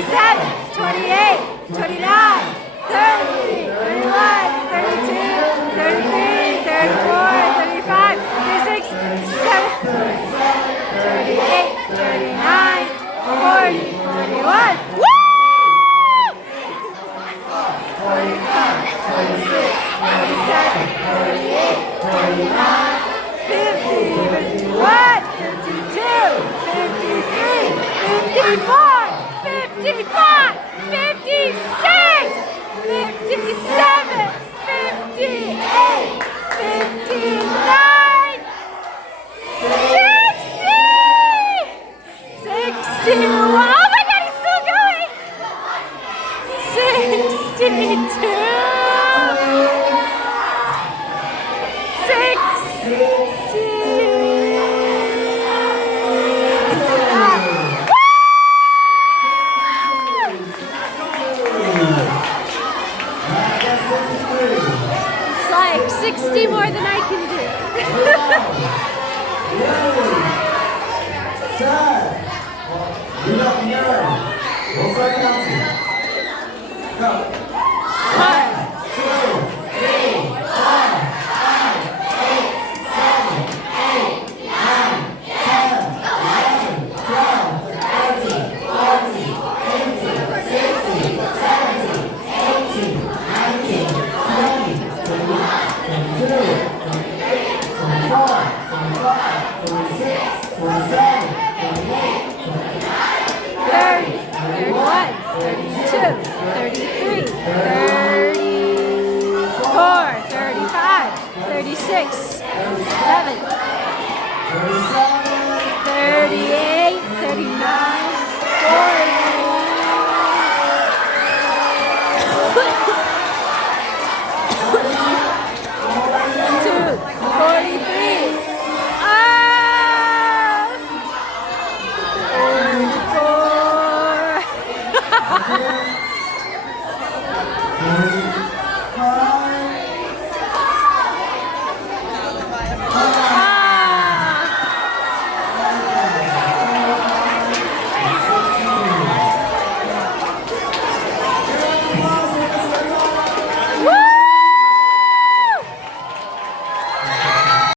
27, 28, 29, 30, 31, 32, 33, 34, 35, 36, 38, 39, 40, 41. Woo! 45, 46, 47, 48, 49, 50, 51, 52, 53, 54, 55, 56, 57, 58, 59, 60, 60. Oh my God, he's still going. 62, 60 more than I can do. One, 2, 3, 4, 5, 6, 7, 8, 9, 10, 11, 12, 13, 14, 15, 16, 17, 18, 19, 20, 21, 22, 23, 24, 25, 26, 27, 28, 29, 30, 31, 32, 33, 34, 35, 36, 37, 38.